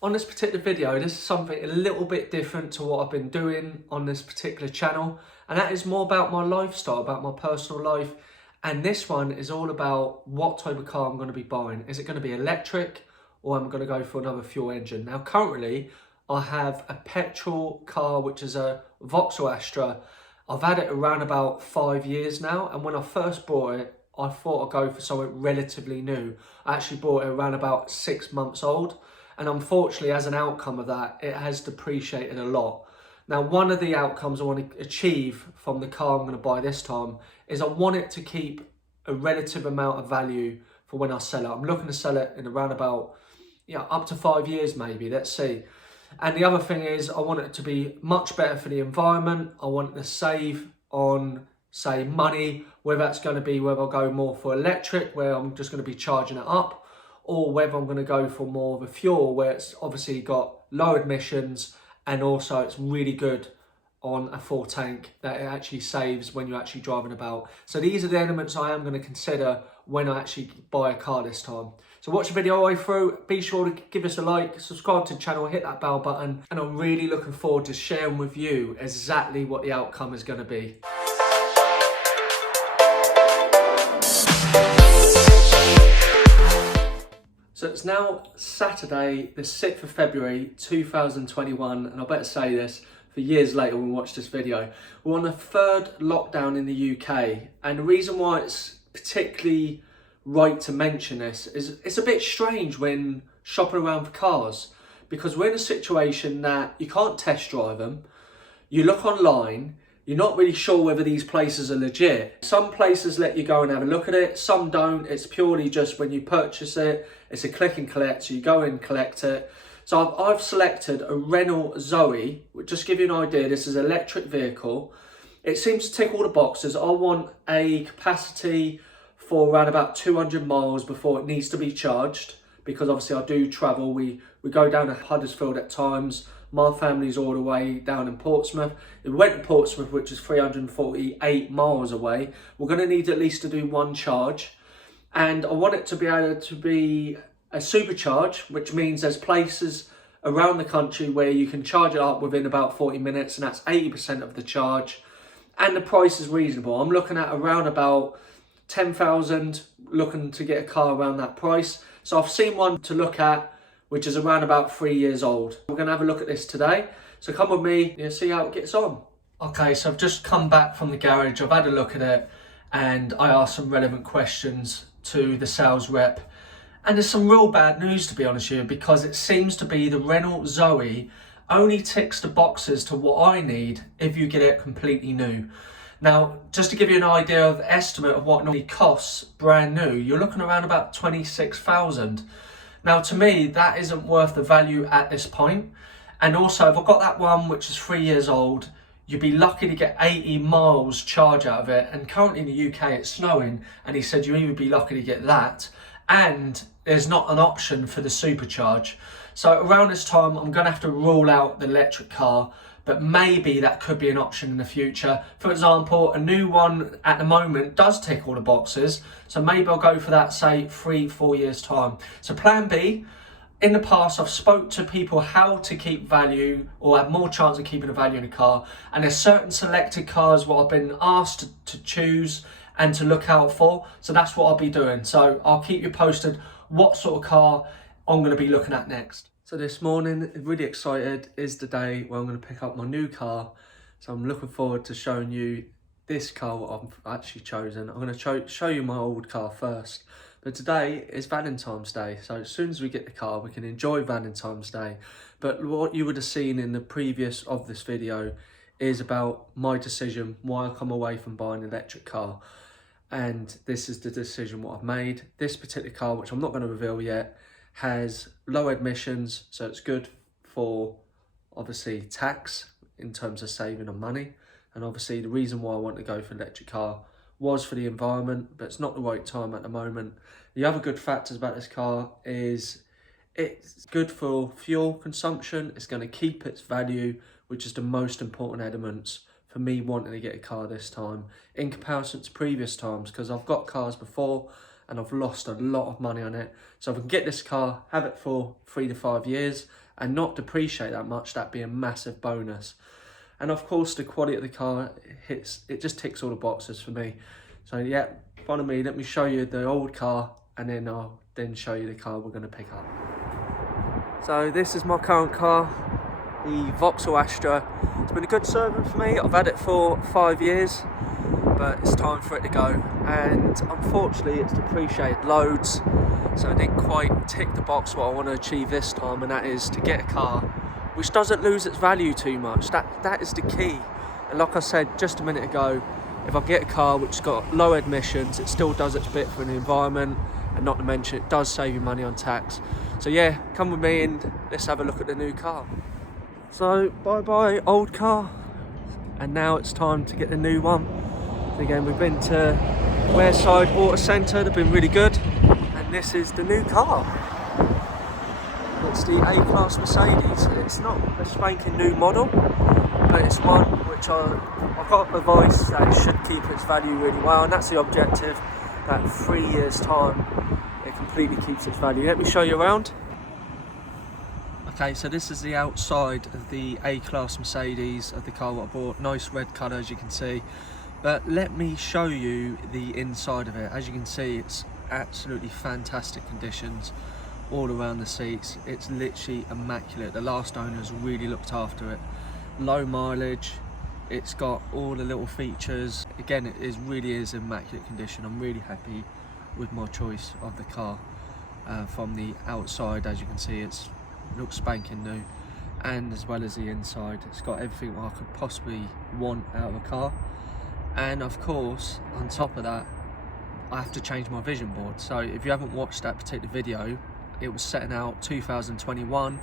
On this particular video, this is something a little bit different to what I've been doing on this particular channel, and that is more about my lifestyle, about my personal life. And this one is all about what type of car I'm going to be buying. Is it going to be electric, or am I going to go for another fuel engine? Now currently I have a petrol car, which is a Vauxhall Astra. I've had it around about 5 years now, and when I first bought it, I thought I'd go for something relatively new. I actually bought it around about 6 months old, and unfortunately, as an outcome of that, it has depreciated a lot. Now, one of the outcomes I want to achieve from the car I'm going to buy this time is I want it to keep a relative amount of value for when I sell it. I'm looking to sell it in around about, up to 5 years maybe, let's see. And the other thing is I want it to be much better for the environment. I want it to save on, say, money, whether that's going to be whether I go more for electric, where I'm just going to be charging it up, or whether I'm going to go for more of a fuel where it's obviously got low emissions and also it's really good on a full tank that it actually saves when you're actually driving about. So these are the elements I am going to consider when I actually buy a car this time. So watch the video all the way through, be sure to give us a like, subscribe to the channel, hit that bell button, and I'm really looking forward to sharing with you exactly what the outcome is going to be. So it's now Saturday, the 6th of February 2021, and I better say this for years later when we watch this video. We're on the third lockdown in the UK, and the reason why it's particularly right to mention this is it's a bit strange when shopping around for cars, because we're in a situation that you can't test drive them. You look online, you're not really sure whether these places are legit. Some places let you go and have a look at it, some don't. It's purely just when you purchase it, it's a click and collect, so you go and collect it. So I've selected a Renault Zoe, which, just to give you an idea, this is an electric vehicle. It seems to tick all the boxes. I want a capacity for around about 200 miles before it needs to be charged, because obviously I do travel. We go down to Huddersfield at times. My family's all the way down in Portsmouth. If we went to Portsmouth, which is 348 miles away, we're going to need at least to do one charge. And I want it to be able to be a supercharge, which means there's places around the country where you can charge it up within about 40 minutes, and that's 80% of the charge. And the price is reasonable. I'm looking at around about 10,000, looking to get a car around that price. So I've seen one to look at, which is around about 3 years old. We're going to have a look at this today. So come with me and see how it gets on. Okay, so I've just come back from the garage. I've had a look at it and I asked some relevant questions to the sales rep. And there's some real bad news, to be honest with you, because it seems to be the Renault Zoe only ticks the boxes to what I need if you get it completely new. Now, just to give you an idea of the estimate of what normally costs brand new, you're looking around about 26,000. Now, to me, that isn't worth the value at this point. And also, if I've got that one, which is 3 years old, you'd be lucky to get 80 miles charge out of it. And currently in the UK, it's snowing. And he said you'd even be lucky to get that. And there's not an option for the supercharge. So around this time, I'm going to have to rule out the electric car. But maybe that could be an option in the future. For example, a new one at the moment does tick all the boxes. So maybe I'll go for that, say, 3-4 years time. So plan B, in the past, I've spoke to people how to keep value or have more chance of keeping a value in a car. And there's certain selected cars what I've been asked to choose and to look out for. So that's what I'll be doing. So I'll keep you posted what sort of car I'm going to be looking at next. So this morning, really excited, is the day where I'm going to pick up my new car. So I'm looking forward to showing you this car what I've actually chosen. I'm going to show you my old car first. But today is Valentine's Day. So as soon as we get the car, we can enjoy Valentine's Day. But what you would have seen in the previous of this video is about my decision, why I come away from buying an electric car. And this is the decision what I've made. This particular car, which I'm not going to reveal yet, has low emissions, so it's good for obviously tax in terms of saving on money. And obviously the reason why I want to go for an electric car was for the environment, but it's not the right time at the moment. The other good factors about this car is it's good for fuel consumption. It's going to keep its value, which is the most important elements for me wanting to get a car this time in comparison to previous times, because I've got cars before and I've lost a lot of money on it. So if I can get this car, have it for 3 to 5 years and not depreciate that much, that'd be a massive bonus. And of course the quality of the car, it just ticks all the boxes for me. So yeah, in front of me, let me show you the old car, and then I'll show you the car we're going to pick up. So this is my current car, the Vauxhall Astra. It's been a good servant for me. I've had it for 5 years, but it's time for it to go. And unfortunately it's depreciated loads, so I didn't quite tick the box what I want to achieve this time, and that is to get a car which doesn't lose its value too much. That is the key. And like I said just a minute ago, if I get a car which has got low emissions, it still does its bit for the environment, and not to mention it does save you money on tax. So yeah, come with me and let's have a look at the new car. So bye bye old car, and now it's time to get the new one. So again, we've been to Wareside Auto Centre, they've been really good, and this is the new car. It's the A-Class Mercedes. It's not a spanking new model, but it's one which I've got advice that it should keep its value really well, and that's the objective, that 3 years time it completely keeps its value. Let me show you around. Okay, so this is the outside of the A-Class Mercedes of the car that I bought. Nice red colour, as you can see. But let me show you the inside of it. As you can see, it's absolutely fantastic conditions all around the seats. It's literally immaculate. The last owners really looked after it. Low mileage. It's got all the little features. Again, it really is immaculate condition. I'm really happy with my choice of the car. From the outside, as you can see, it looks spanking new, and as well as the inside, it's got everything I could possibly want out of a car. And of course, on top of that, I have to change my vision board. So if you haven't watched that particular video, it was setting out 2021,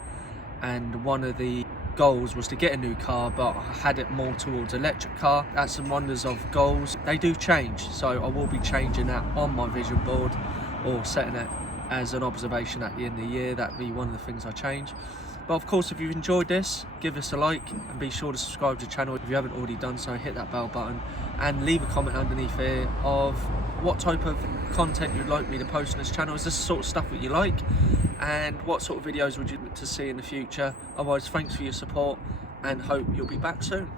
and one of the goals was to get a new car, but I had it more towards electric car. That's the wonders of goals, they do change. So I will be changing that on my vision board, or setting it as an observation at the end of the year. That'd be one of the things I change. But of course, if you've enjoyed this, give us a like, and be sure to subscribe to the channel if you haven't already done so. Hit that bell button and leave a comment underneath here of what type of content you'd like me to post on this channel. Is this the sort of stuff that you like, and what sort of videos would you like to see in the future? Otherwise, thanks for your support, and hope you'll be back soon.